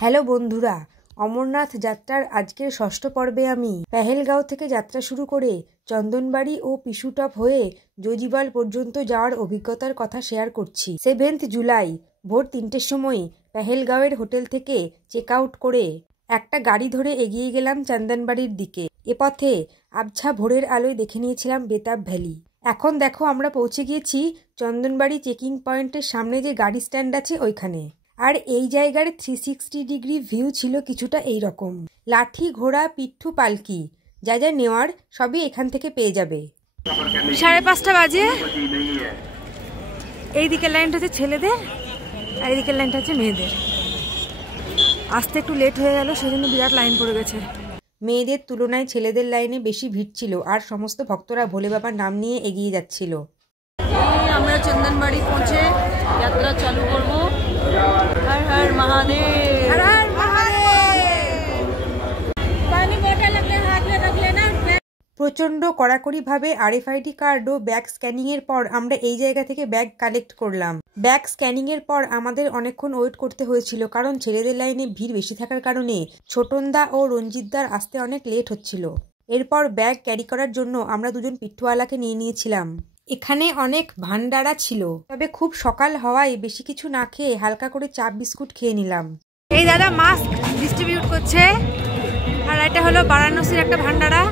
Hello বন্ধুরা, অমরনাথ যাত্রার আজকের ষষ্ঠ পর্বে আমি পেহেলগাঁও থেকে যাত্রা শুরু করে চন্দনবাড়ি ও পিশুটপ হয়ে জোজিবাল পর্যন্ত যাওয়ার অভিজ্ঞতার কথা শেয়ার করছি। 7 জুলাই ভোর 3টের সময় পেহেলগাঁওয়ের হোটেল থেকে চেক আউট করে একটা গাড়ি ধরে এগিয়ে গেলাম চন্দনবাড়ির দিকে। এ পথে আবছা ভোরের আলোয় দেখে নিয়েছিলাম বেতাব ভ্যালি। এখন দেখো আমরা পৌঁছে গিয়েছি চন্দনবাড়ি চেকিং পয়েন্টের সামনে যে গাড়ি স্ট্যান্ড আছে ওইখানে। আর এই জায়গার 360 ডিগ্রি ভিউ ছিল কিছুটা এই রকম। লাঠি, ঘোড়া, পিঠু, পালকি যা যা নেওয়ার সবই এখান থেকে পেয়ে যাবে। 5:30 বাজে। এই দিকের লাইনটা হচ্ছে ছেলেদের আর এই দিকের লাইনটা হচ্ছে মেয়েদের। আসতে একটু লেট হয়ে গেল, সেজন্য বিরাট লাইন পড়ে গেছে। মেয়েদের তুলনায় ছেলেদের লাইনে বেশি ভিড় ছিল আর সমস্ত ভক্তরা ভোলে বাবার নাম নিয়ে এগিয়ে যাচ্ছিল। আমরা চন্দনবাড়ি পৌঁছে যাত্রা চালু করব। হর হর মহাদেব, হর হর মহাদেব। পানি বোতল अपने हाथ में रख लेना। প্রচণ্ড কড়াকড়িভাবে RFID কার্ড ও ব্যাগ স্ক্যানিংয়ের পর আমরা এই জায়গা থেকে ব্যাগ কালেক্ট করলাম। ব্যাগ স্ক্যানিংয়ের পর আমাদের অনেকক্ষণ ওয়েট করতে হয়েছিল, কারণ ছেলেদের লাইনে ভিড় বেশি থাকার কারণে ছোটনদা ও রঞ্জিতদার আসতে অনেক লেট হচ্ছিল। এরপর ব্যাগ ক্যারি করার জন্য আমরা দুজন পিঠুয়ালাকে নিয়ে নিয়েছিলাম। এখানে অনেক ভান্ডারা ছিল, তবে খুব সকাল হওয়ায় বেশি কিছু না খেয়ে হালকা করে চা বিস্কুট খেয়ে নিলাম। এই দাদা মাস্ক ডিস্ট্রিবিউট করছে, আর এটা হলো বারাণসীর একটা ভান্ডারা।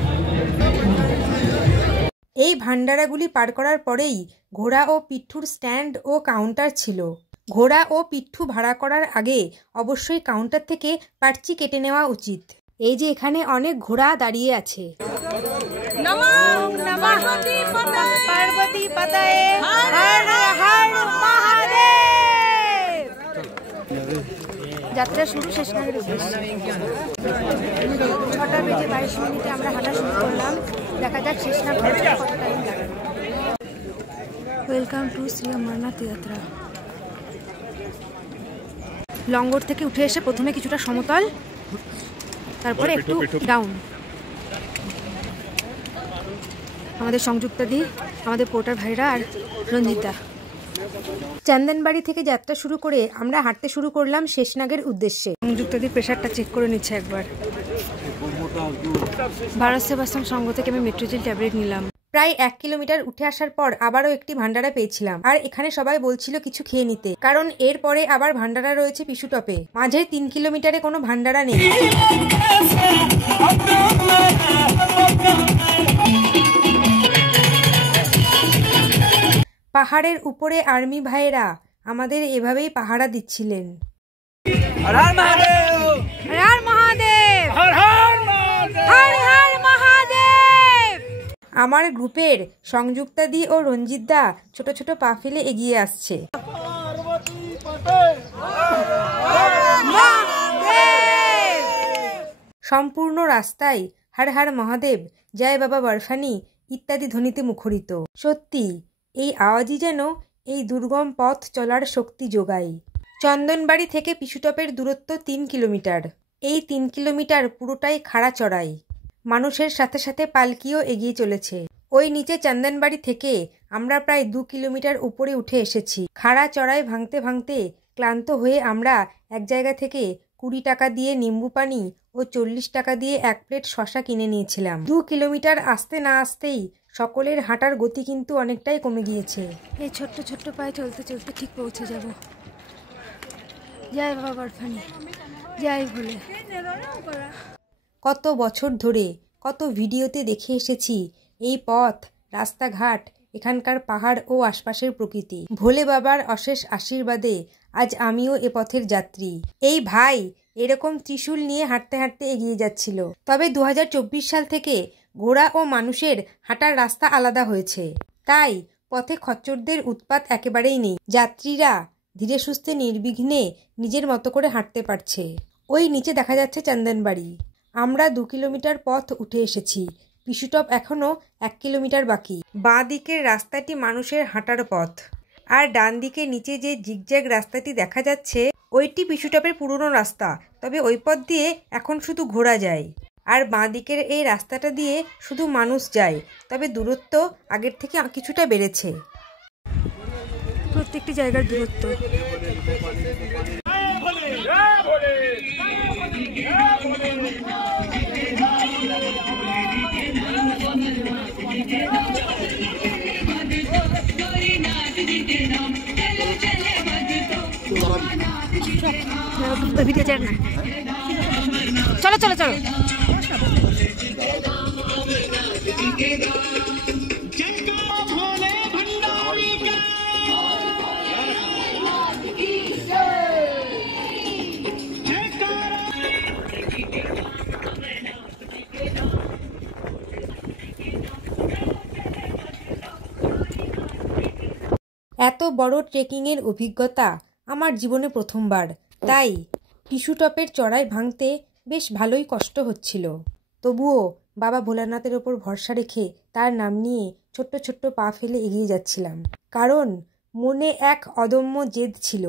এই ভান্ডারাগুলি পার করার পরেই ঘোড়া ও পিঠুর স্ট্যান্ড ও কাউন্টার ছিল। ঘোড়া ও পিঠু ভাড়া করার আগে অবশ্যই কাউন্টার থেকে পার্চি কেটে নেওয়া উচিত। এই যে এখানে অনেক ঘোড়া দাঁড়িয়ে আছে। পার্বতী পতায়ে হর হর মহাদেব। যাত্রা শুরু শেষনগরের উদ্দেশ্যে। 6:22 আমরা হাঁটা শুরু করলাম। দেখা যাক শেষনগর কত টাইম লাগে। ওয়েলকাম টু শ্রী অমরনাথ যাত্রা। লঙ্গর থেকে উঠে এসে প্রথমে কিছুটা সমতল, তারপরে একটু ডাউন। আমাদের সংযুক্তাদি, আমাদের পোর্টার ভাইরা আর রঞ্জিতা। চন্দনবাড়ি থেকে যাত্রা শুরু করে আমরা হাঁটতে শুরু করলাম শেষনাগের উদ্দেশ্যে। সংযুক্তাদির প্রেশারটা চেক করে নিচ্ছে একবার। ভারত সেবাশ্রম সংঘ থেকে আমি মেট্রোজেল ট্যাবলেট নিলাম। প্রায় 1 কিলোমিটার উঠে আসার পর আবারও একটি ভান্ডারা পেয়েছিলাম, আর এখানে সবাই বলছিল কিছু খেয়ে নিতে, কারণ এরপরে আবার ভান্ডারা রয়েছে পিশুটপে। মাঝে 3 কিলোমিটারে কোনো ভান্ডারা নেই। পাহাড়ের উপরে আর্মি ভাইয়েরা আমাদের এভাবেই পাহারা দিচ্ছিলেন। হর হর মহাদেব, হর হর মহাদেব, হর হর মহাদেব, হর হর মহাদেব। আমার গ্রুপের সংযুক্তাদি ও রঞ্জিতদা ছোট ছোট পা ফেলে এগিয়ে আসছে। সম্পূর্ণ রাস্তায় হর হর মহাদেব, জয় বাবা বরফানি ইত্যাদি ধ্বনিতে মুখরিত। সত্যি এই আওয়াজই যেন এই দুর্গম পথ চলার শক্তি যোগায়। চন্দনবাড়ি থেকে পিশুটপের দূরত্ব 3 কিলোমিটার। এই 3 কিলোমিটার পুরোটাই খাড়া চড়াই। মানুষের সাথে সাথে পালকিও এগিয়ে চলেছে। ওই নিচে চন্দনবাড়ি থেকে আমরা প্রায় 2 কিলোমিটার উপরে উঠে এসেছি। খাড়া চড়াই ভাঙতে ভাঙতে ক্লান্ত হয়ে আমরা এক জায়গা থেকে 20 টাকা দিয়ে নিম্বু পানি ও 40 টাকা দিয়ে 1 প্লেট শশা কিনে নিয়েছিলাম। 2 কিলোমিটার আসতে না আসতেই সকলের হাঁটার গতি কিন্তু অনেকটাই কমে গিয়েছে। এই ছোট্ট ছোট্ট পায়ে চলতে চলতে ঠিক পৌঁছে যাব। জয় বাবা বরফানি, জয় ভোলে। কত বছর ধরে কত ভিডিওতে দেখে এসেছি এই পথ, রাস্তাঘাট, এখানকার পাহাড় ও আশপাশের প্রকৃতি। ভোলে বাবার অশেষ আশীর্বাদে আজ আমিও এ পথের যাত্রী। এই ভাই এরকম ত্রিশূল নিয়ে হাঁটতে হাঁটতে এগিয়ে যাচ্ছিল। তবে 2024 সাল থেকে ঘোড়া ও মানুষের হাঁটার রাস্তা আলাদা হয়েছে, তাই পথে খচ্চরদের উৎপাত একেবারেই নেই। যাত্রীরা ধীরে সুস্থে নির্বিঘ্নে নিজের মতো করে হাঁটতে পারছে। ওই নিচে দেখা যাচ্ছে চন্দনবাড়ি। আমরা 2 কিলোমিটার পথ উঠে এসেছি। পিশুটপ এখনো 1 কিলোমিটার বাকি। বাঁ দিকের রাস্তাটি মানুষের হাঁটার পথ, আর ডান দিকে নিচে যে জিগজ্যাগ রাস্তাটি দেখা যাচ্ছে ওইটি পিশুটপের পুরনো রাস্তা, তবে ওই পথ দিয়ে এখন শুধু ঘোড়া যায়। আর বাঁ দিকের এই রাস্তাটা দিয়ে শুধু মানুষ যায়, তবে দূরত্ব আগের থেকে কিছুটা বেড়েছে। প্রত্যেকটি জায়গার দূরত্ব। চলো চলো চলো। এত বড় ট্রেকিংয়ের অভিজ্ঞতা আমার জীবনে প্রথমবার, তাই টিস্যু টপের চড়াই ভাঙতে বেশ ভালোই কষ্ট হচ্ছিল। তবুও বাবা ভোলানাথের ওপর ভরসা রেখে তার নাম নিয়ে ছোট্ট ছোট্ট পা ফেলে এগিয়ে যাচ্ছিলাম, কারণ মনে এক অদম্য জেদ ছিল,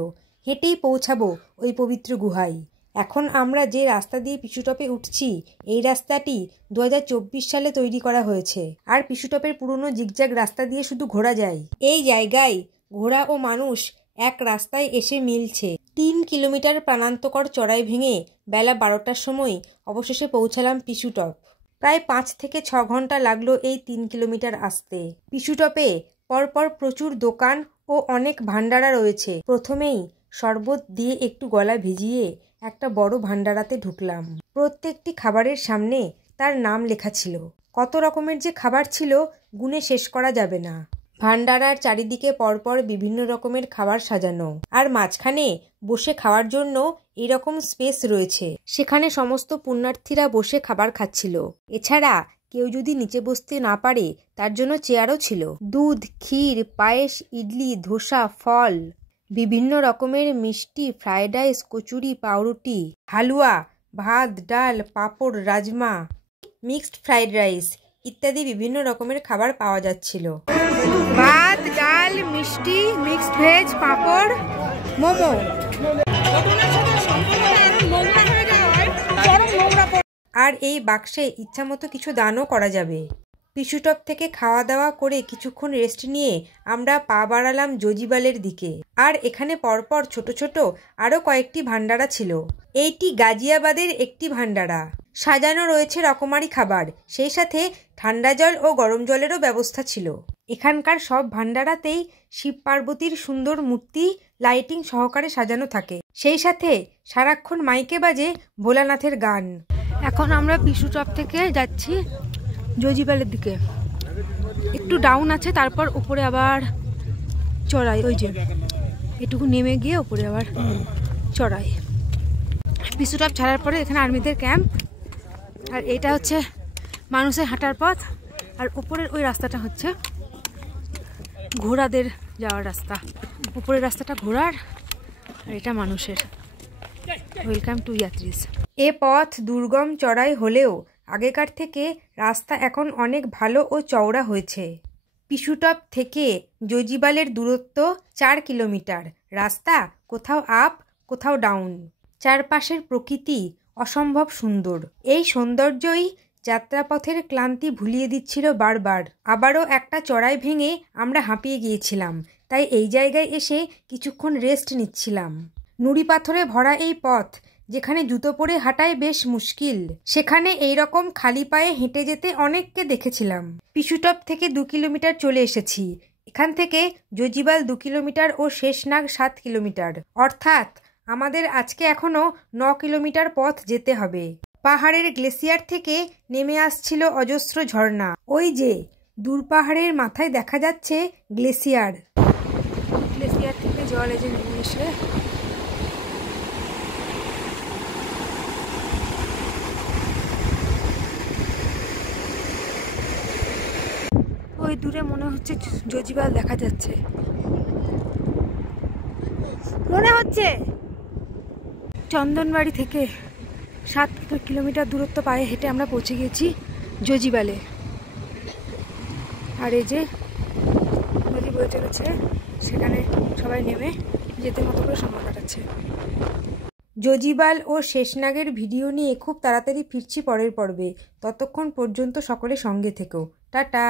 হেঁটেই পৌঁছাবো ওই পবিত্র গুহায়। এখন আমরা যে রাস্তা দিয়ে পিছুটপে উঠছি, এই রাস্তাটি 2024 সালে তৈরি করা হয়েছে। আর পিছুটপের পুরনো জিগজ্যাগ রাস্তা দিয়ে শুধু ঘোরা যায়। এই জায়গায় ঘোড়া ও মানুষ এক রাস্তায় এসে মিলছে। 3 কিলোমিটার প্রাণান্তকর চড়াই ভেঙে বেলা 12টার সময় অবশেষে পৌঁছালাম পিছুটপ। প্রায় 5 থেকে 6 ঘন্টা লাগলো এই 3 কিলোমিটার আসতে। পিছুটপে পরপর প্রচুর দোকান ও অনেক ভান্ডারা রয়েছে। প্রথমেই শরবত দিয়ে একটু গলা ভিজিয়ে একটা বড় ভান্ডারাতে ঢুকলাম। প্রত্যেকটি খাবারের সামনে তার নাম লেখা ছিল। কত রকমের যে খাবার ছিল গুণে শেষ করা যাবে না। ভান্ডারার চারিদিকে পরপর বিভিন্ন রকমের খাবার সাজানো, আর মাঝখানে বসে খাওয়ার জন্য এরকম স্পেস রয়েছে, সেখানে সমস্ত পুণ্যার্থীরা বসে খাবার খাচ্ছিল। এছাড়া কেউ যদি নিচে বসতে না পারে তার জন্য চেয়ারও ছিল। দুধ, ক্ষীর, পায়েস, ইডলি, ধোসা, ফল, বিভিন্ন রকমের মিষ্টি, ফ্রায়েড রাইস, কচুরি, পাউরুটি, হালুয়া, ভাত, ডাল, পাঁপড়, রাজমা, মিক্সড ফ্রায়েড রাইস ইত্যাদি বিভিন্ন রকমের খাবার পাওয়া যাচ্ছিল। ভাত, ডাল, মিষ্টি, মিক্সড ভেজ, পাঁপড়, মোমো। আর এই বাক্সে ইচ্ছামতো কিছু দানও করা যাবে। পিছুটপ থেকে খাওয়া দাওয়া করে কিছুক্ষণ রেস্ট নিয়ে আমরা পা বাড়ালাম জজিবালের দিকে। আর এখানে পরপর ছোট ছোট আরও কয়েকটি ভান্ডারা ছিল। এইটি গাজিয়াবাদের একটি ভান্ডারা। সাজানো রয়েছে রকমারি খাবার, সেই সাথে ঠান্ডা জল ও গরম জলেরও ব্যবস্থা ছিল। এখানকার সব ভান্ডারাতেই শিব পার্বতীর সুন্দর মূর্তি লাইটিং সহকারে সাজানো থাকে, সেই সাথে সারাক্ষণ মাইকে বাজে ভোলানাথের গান। এখন আমরা পিছুটপ থেকে যাচ্ছি জজিবালের দিকে। একটু ডাউন আছে, তারপর উপরে আবার চড়াই। ওই যে এটুকু নেমে গিয়ে উপরে আবার চড়াই। পিছুটপ ছাড়ার পরে এখানে আর্মিদের ক্যাম্প, আর এটা হচ্ছে মানুষের হাঁটার পথ, আর উপরের ওই রাস্তাটা হচ্ছে ঘোড়াদের যাওয়ার রাস্তা। উপরের রাস্তাটা ঘোড়ার, আর এটা মানুষের। Welcome to ইয়াত্রিস। এ পথ দুর্গম চড়াই হলেও আগেকার থেকে রাস্তা এখন অনেক ভালো ও চওড়া হয়েছে। পিছুটপ থেকে জজিবালের দূরত্ব 4 কিলোমিটার। রাস্তা কোথাও আপ কোথাও ডাউন। চারপাশের প্রকৃতি অসম্ভব সুন্দর। এই সৌন্দর্যই যাত্রাপথের ক্লান্তি ভুলিয়ে দিচ্ছিল বারবার। আবারও একটা চড়াই ভেঙে আমরা হাঁপিয়ে গিয়েছিলাম, তাই এই জায়গায় এসে কিছুক্ষণ রেস্ট নিচ্ছিলাম। নুড়ি পাথরে ভরা এই পথ, যেখানে জুতো পরে হাঁটাই বেশ মুশকিল, সেখানে এইরকম খালি পায়ে হেঁটে যেতে অনেককে দেখেছিলাম। পিছুটপ থেকে 2 কিলোমিটার চলে এসেছি। এখান থেকে জজিবাল 2 কিলোমিটার ও শেষনাগ 7 কিলোমিটার। অর্থাৎ আমাদের আজকে এখনো 9 কিলোমিটার পথ যেতে হবে। পাহাড়ের গ্লেসিয়ার থেকে নেমে আসছিল অজস্র ঝর্ণা। ওই যে দূর পাহাড়ের মাথায় দেখা যাচ্ছে গ্লেসিয়ার। গ্লেসিয়ার থেকে জল এই যে নেমে এসে ওই দূরে মনে হচ্ছে জজিবাল দেখা যাচ্ছে। মনে হচ্ছে চন্দনবাড়ি থেকে 7 কিলোমিটার দূরত্ব পায়ে হেঁটে আমরা পৌঁছে গেছি জজিবালে। আর এই যে নদী বয়ে চলেছে, সেখানে সবাই নেমে যেতে মতো করে সময় কাটাচ্ছে। জজিবাল ও শেষনাগের ভিডিও নিয়ে খুব তাড়াতাড়ি ফিরছি পরের পর্বে। ততক্ষণ পর্যন্ত সকলে সঙ্গে থেকো। টাটা।